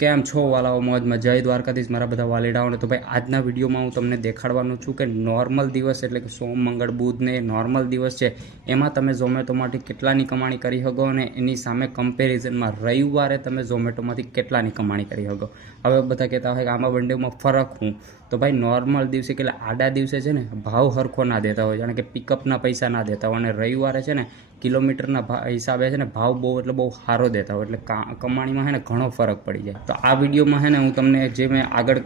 કેમ છો વાલાઓ? મોજમાં જય દ્વારકાધીશ. મારા બધા વાલીડાઓને તો ભાઈ, આજના વિડીયોમાં હું તમને દેખાડવાનું છું કે નોર્મલ દિવસ એટલે કે સોમ, મંગળ બુધને નોર્મલ દિવસ છે. એમાં તમે ઝોમેટોમાંથી કેટલાની કમાણી કરી શકો અને એની સામે કમ્પેરિઝનમાં રવિવારે તમે ઝોમેટોમાંથી કેટલાની કમાણી કરી શકો. હવે બધા કહેતા હોય કે આમાં વનડેમાં ફરક હું. તો ભાઈ, નોર્મલ દિવસે કે આડા દિવસે છે ને, ભાવ હરખો ના દેતા હોય, જાણે કે પિકઅપના પૈસા ના દેતા હોય અને રવિવારે છે ને કિલોમીટરના હિસાબે છે ને ભાવ બહુ એટલે બહુ સારો દેતા હોય. એટલે કમાણીમાં છે ને ઘણો ફરક પડી જાય. તો આ વિડીયોમાં છે ને હું તમને જે મેં આગળ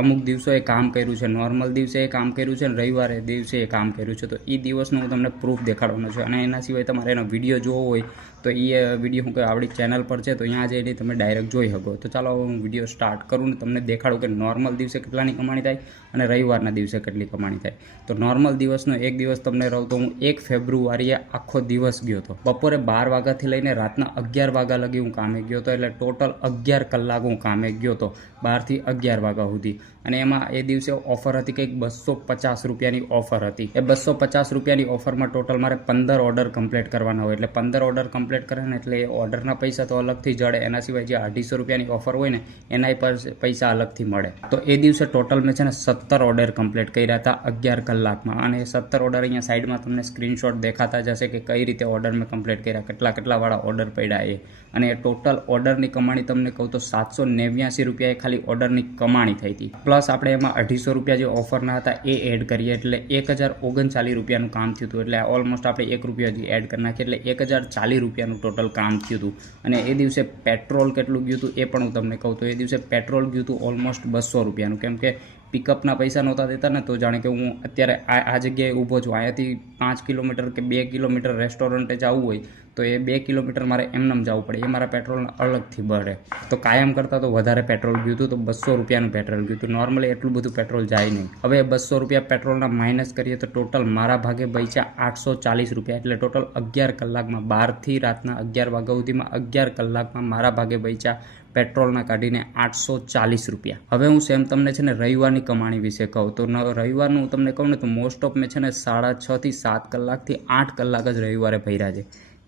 અમુક દિવસોએ કામ કર્યું છે. નોર્મલ દિવસે એ કામ કર્યું છે ને રવિવારે દિવસે એ કામ કર્યું છે. તો એ દિવસનું હું તમને પ્રૂફ દેખાડવાનો છું. અને એના સિવાય તમારે એનો વીડિયો જોવો હોય તો એ વીડિયો હું આપણી ચેનલ પર છે, તો અહીંયા જઈને તમે ડાયરેક્ટ જોઈ શકો. તો ચાલો હું વીડિયો સ્ટાર્ટ કરું ને તમને દેખાડું કે નોર્મલ દિવસે કેટલાની કમાણી થાય અને રવિવારના દિવસે કેટલી કમાણી થાય. તો નોર્મલ દિવસનો એક દિવસ તમને રહું તો હું એક ફેબ્રુઆરીએ આખો દિવસ ગયો હતો. બપોરે બાર વાગ્યાથી લઈને રાતના અગિયાર વાગ્યા લગી હું કામે ગયો હતો, એટલે ટોટલ અગિયાર કલાક હું કામે ગયો હતો, બારથી અગિયાર વાગ્યા સુધી. અને એમાં એ દિવસે ઓફર હતી કંઈક બસો પચાસ રૂપિયાની ઓફર હતી. એ બસો પચાસ રૂપિયાની ઓફરમાં ટોટલ મારે પંદર ઓર્ડર કમ્પ્લીટ કરવાના હોય, એટલે પંદર ઓર્ડર કમ્પ્લીટ કરે ને એટલે ઓર્ડરના પૈસા તો અલગથી જડે. એના સિવાય જે અઢીસો રૂપિયાની ઓફર હોય ને એના પર પૈસા અલગથી મળે. તો એ દિવસે ટોટલ મેં છે ને સત્તર ઓર્ડર કમ્પ્લીટ કર્યા હતા અગિયાર કલાકમાં. અને સત્તર ઓર્ડર અહીંયા સાઈડમાં તમને સ્ક્રીનશોટ દેખાતા જશે કે કઈ રીતે ઓર્ડર મેં કમ્પ્લીટ કર્યા, કેટલા કેટલાવાળા ઓર્ડર પડ્યા એ. અને એ ટોટલ ઓર્ડરની કમાણી તમને કહું તો સાતસો નેવ્યાસી રૂપિયા એ ખાલી ઓર્ડરની કમાણી થઈ હતી. પ્લસ આપણે એમાં અઢીસો રૂપિયા જે ઓફરના હતા એ એડ કરીએ એટલે એક હજાર ઓગણચાલીસ રૂપિયાનું કામ થયું હતું. એટલે ઓલમોસ્ટ આપણે એક રૂપિયા હજી એડ કરી નાખીએ. એટલે એક હજાર ચાલીસ રૂપિયાનું ટોટલ કામ થયું હતું. અને એ દિવસે પેટ્રોલ કેટલું ગયું હતું એ પણ હું તમને કહું તો એ દિવસે પેટ્રોલ ગયું હતું ઓલમોસ્ટ બસો રૂપિયાનું. કેમ કે પિકઅપના પૈસા નહોતા દેતા ને તો જાણે કે હું અત્યારે આ આ જગ્યાએ ઊભો છું. અહીંયાથી પાંચ કિલોમીટર કે બે કિલોમીટર રેસ્ટોરન્ટે જવું હોય તો એ બે કિલોમીટર મારે એમનેમ જવું પડે. એ મારા પેટ્રોલને અલગથી બળે તો કાયમ કરતાં તો વધારે પેટ્રોલ ગયું હતું તો બસો રૂપિયાનું પેટ્રોલ ગયું હતું. નોર્મલી એટલું બધું પેટ્રોલ જાય નહીં. હવે બસો રૂપિયા પેટ્રોલના માઇનસ કરીએ તો ટોટલ મારા ભાગે બચ્યા આઠસો ચાલીસ રૂપિયા. એટલે ટોટલ અગિયાર કલાકમાં, બારથી રાતના અગિયાર વાગ્યા સુધીમાં અગિયાર કલાકમાં મારા ભાગે બચ્યા પેટ્રોલના કાઢીને આઠસો ચાલીસ રૂપિયા. હવે હું સેમ તમને છે ને રવિવારની કમાણી વિશે કહું તો રવિવારનું હું તમને કહું ને તો મોસ્ટ ઓફ મેં છે ને સાડા છ થી સાત કલાકથી આઠ કલાક જ રવિવારે ભર્યા છે.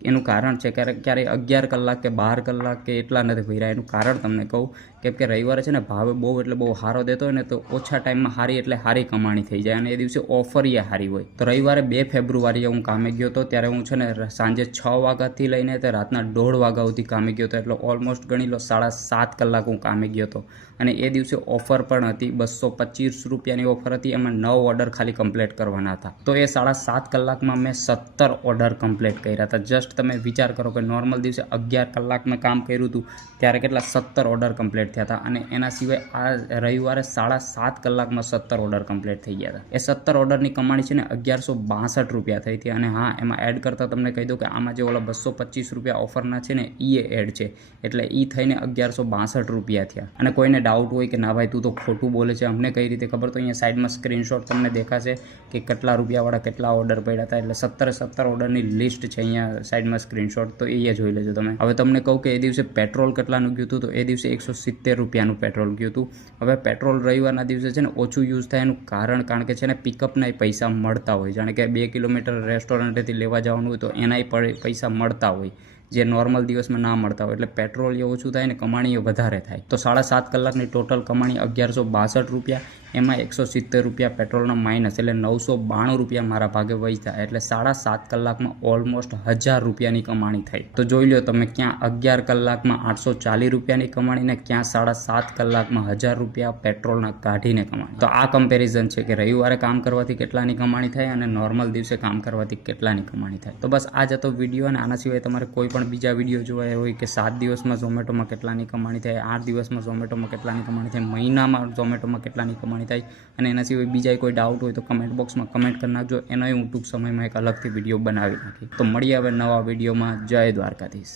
એનું કારણ છે ક્યારેક ક્યારેક અગિયાર કલાક કે બાર કલાક કે એટલા નથી ભર્યા. એનું કારણ તમને કહું કેમ કે રવિવારે છે ને ભાવે બહુ એટલે બહુ સારો દેતો હોય ને તો ઓછા ટાઈમમાં સારી એટલે સારી કમાણી થઈ જાય અને એ દિવસે ઓફર એ સારી હોય. તો રવિવારે બે ફેબ્રુઆરીએ હું કામે ગયો હતો ત્યારે હું છે ને સાંજે છ વાગ્યાથી લઈને તે રાતના દોઢ વાગ્યા સુધી કામે ગયો હતો. એટલે ઓલમોસ્ટ ગણી લો સાડા સાત કલાક હું કામે ગયો હતો. અને એ દિવસે ઓફર પણ હતી બસો પચીસ રૂપિયાની ઓફર હતી. એમાં નવ ઓર્ડર ખાલી કમ્પ્લીટ કરવાના હતા. તો એ સાડા સાત કલાકમાં મેં સત્તર ઓર્ડર કમ્પ્લીટ કર્યા હતા. જસ્ટ તમે વિચાર કરો કે નોર્મલ દિવસે અગિયાર કલાક મેં કામ કર્યું હતું, ત્યારે કેટલા સત્તર ઓર્ડર કમ્પ્લીટ થયા હતા અને એના સિવાય આ રવિવારે સાડા સાત કલાકમાં સત્તર ઓર્ડર કમ્પ્લીટ થઈ ગયા હતા. એ સત્તર ઓર્ડરની કમાણી છે ને અગિયારસો બાસઠ રૂપિયા થઈ હતી અને હા, એમાં એડ કરતાં તમને કહી દઉં કે આમાં જે ઓલા બસો પચીસ રૂપિયા ઓફરના છે ને એ એડ છે. એટલે એ થઈને અગિયારસો બાસઠ રૂપિયા થયા. અને કોઈને ડાઉટ હોય કે ના ભાઈ, તું તો ખોટું બોલે છે, અમને કઈ રીતે ખબર? તો અહીંયા સાઈડમાં સ્ક્રીનશોટ તમને દેખાશે કે કેટલા રૂપિયાવાળા કેટલા ઓર્ડર પડ્યા હતા. એટલે સત્તર સત્તર ઓર્ડરની લિસ્ટ છે અહીંયા સાઈડમાં સ્ક્રીનશોટ, તો એ જોઈ લેજો તમે. હવે તમને કહું કે એ દિવસે પેટ્રોલ કેટલાનું ગયું હતું, તો એ દિવસે એકસો સિત્તેર રૂપિયાનું પેટ્રોલ ગયું હતું. હવે પેટ્રોલ રવિવારના દિવસે છે ને ઓછું યુઝ થાય એનું કારણ કારણ કે છે ને પિકઅપના પૈસા મળતા હોય. જાણે કે બે કિલોમીટર રેસ્ટોરન્ટેથી લેવા જવાનું હોય તો એનાય પૈસા મળતા હોય. જે નોર્મલ દિવસમાં ના મળતા હોય, એટલે પેટ્રોલ એ ઓછું થાય ને કમાણી એ વધારે થાય. તો સાડા સાત કલાકની ટોટલ કમાણી અગિયારસો બાસઠ રૂપિયા, એમાં એકસો સિત્તેર રૂપિયા પેટ્રોલના માઇનસ એટલે નવસો બાણું રૂપિયા મારા ભાગે વહીતા એટલે સાડા સાત કલાકમાં ઓલમોસ્ટ હજાર રૂપિયાની કમાણી થઈ. તો જોઈ લો તમે ક્યાં અગિયાર કલાકમાં આઠસો ચાલીસ રૂપિયાની કમાણી ને ક્યાં સાડા સાત કલાકમાં હજાર રૂપિયા પેટ્રોલના કાઢીને કમાણી. તો આ કમ્પેરિઝન છે કે રવિવારે કામ કરવાથી કેટલાની કમાણી થાય અને નોર્મલ દિવસે કામ કરવાથી કેટલાની કમાણી થાય. તો બસ આ જતો વીડિયો અને આના સિવાય તમારે કોઈ પણ બીજા વીડિયો જોવા હોય કે સાત દિવસમાં ઝોમેટોમાં કેટલાની કમાણી થાય, આઠ દિવસમાં ઝોમેટોમાં કેટલાની કમાણી થાય, મહિનામાં ઝોમેટોમાં કેટલાની કમાણી થાય અને એના સિવાય બીજા કોઈ ડાઉટ હોય તો કમેન્ટ બોક્સમાં કમેન્ટ કરી નાખજો. એનો હું ટૂંક સમયમાં એક અલગથી વીડિયો બનાવી નાખી તો મળી હવે નવા વિડીયોમાં જય દ્વારકાધીશ.